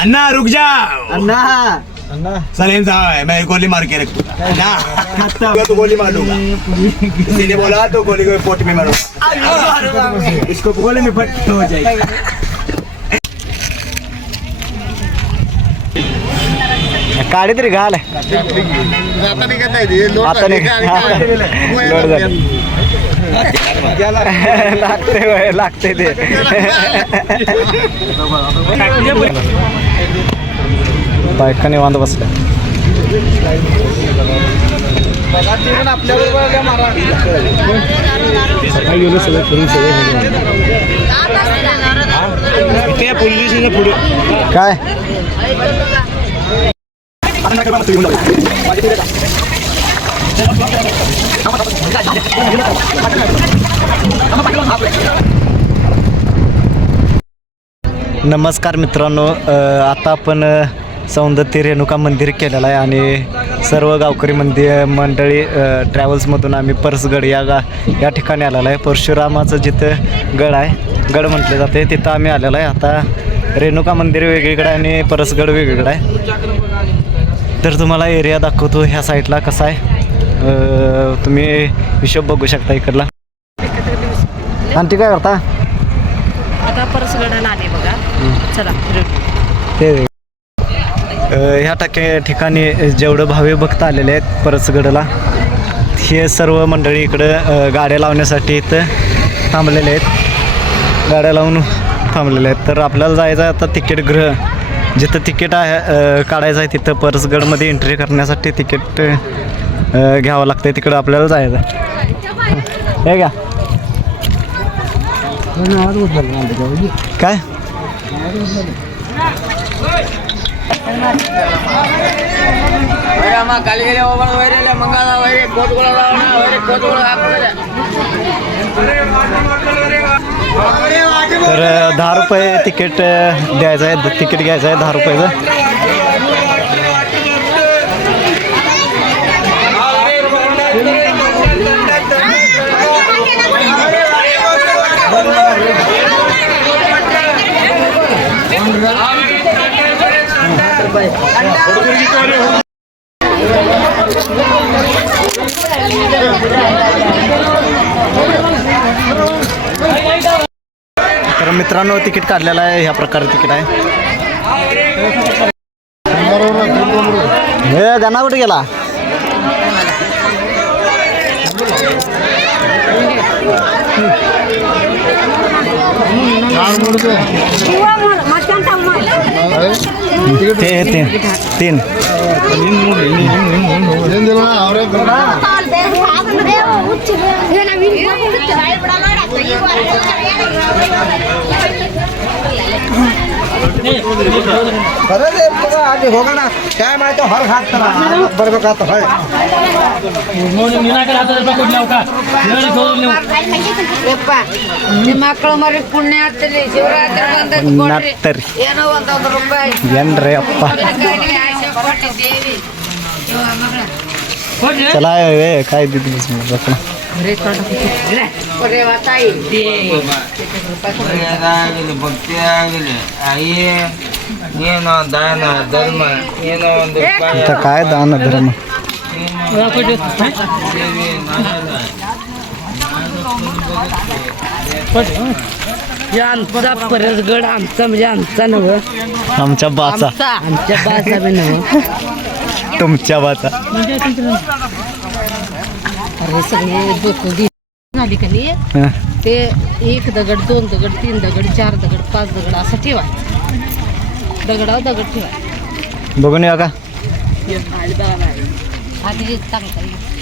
अन्ना रुक जाओ अन्ना सलीम साहब है मैं गोली मार के रखूँगा अन्ना तो गोली मार दूँगा किसी ने बोला तो गोली को पोट में मारूँगा इसको गोले में फट हो जाएगी काढी तरी घाल आता नाही लागते वय लागते ते. बायका वांद बसल्या काय नमस्कार मित्रांनो आता आपण सौंदत्ती सौंदत्य रेणुका मंदिर केलेलं आहे आणि सर्व गावकरी मंदिर मंडळी ट्रॅव्हल्समधून आम्ही परसगड या गा या ठिकाणी आलेलो आहे. परशुरामाचं जिथं गड आहे गड म्हटलं जाते तिथं आम्ही आलेलो आहे. आता रेणुका मंदिर वेगळीकडं आहे आणि परसगड वेगळीकडं आहे. तर तुम्हाला एरिया दाखवतो ह्या साईडला कसा आहे. तुम्ही हिशोब बघू शकता इकडला. आणखी काय करता? आता परसगडाला आले बघा. चला. ते ह्या टक्के ठिकाणी जेवढं भावी भक्त आलेले आहेत परसगडला हे सर्व मंडळी इकडं गाड्या लावण्यासाठी इथं थांबलेले आहेत. गाड्या लावून थांबलेले आहेत. तर आपल्याला जायचं आहे आता तिकीट गृह. जिथं तिकीट आहे काढायचं आहे तिथं परसगडमध्ये एंट्री करण्यासाठी तिकीट घ्यावं लागतं तिकडं आपल्याला जायचं हे घ्या. काय? तर दहा रुपये तिकीट द्यायचं आहे तिकीट घ्यायचं आहे दहा रुपयाचं. तर मित्रांनो तिकीट काढलेलं आहे ह्या प्रकारे तिकीट आहे. हे गाणा कुठे गेला? ते तीन तीन ಬರೋದೇ ಅಲ್ಲಿ ಹೋಗೋಣ. ಟೈಮ್ ಆಯ್ತು ಹೊರಗೆ ಹಾಕ್ತಾರ. ಮಕ್ಕಳು ಮರಿ ಪುಣ್ಯ ಆಗ್ತದೆ. ಶಿವರಾತ್ರಿ ಏನೋ ಒಂದೊಂದು ರೂಪಾಯಿ. ಏನ್ರಿ ಅಪ್ಪ? ಚಲಾಯ ಕಾಯ್ದಿದ್ದು ಮಗಳ चला ए काय दिली ಕೊಡ್ರಿ ತಾಯಿ ಆಗಲಿ ಭಕ್ತಿ ಆಗಲಿ ಅಯ್ಯೇ ಏನೋ ದಾನ ಧರ್ಮ ಏನೋ ಒಂದು ಉಪಾಯ आता काय दान धर्म ದೇವಿ ನಾನಲ್ಲ. हे आमचा परसगड आमचा म्हणजे आमचा नव आमच्या बाचा आमच्या बाचा बी नव तुमच्या बाचा अरे सगळे डोकं घे. झाली का नाही? हं. ते एक दगड दोन दगड तीन दगड चार दगड पाच दगड असं ठेवा दगडावर दगड ठेवा बघून या का? आधी चांगलं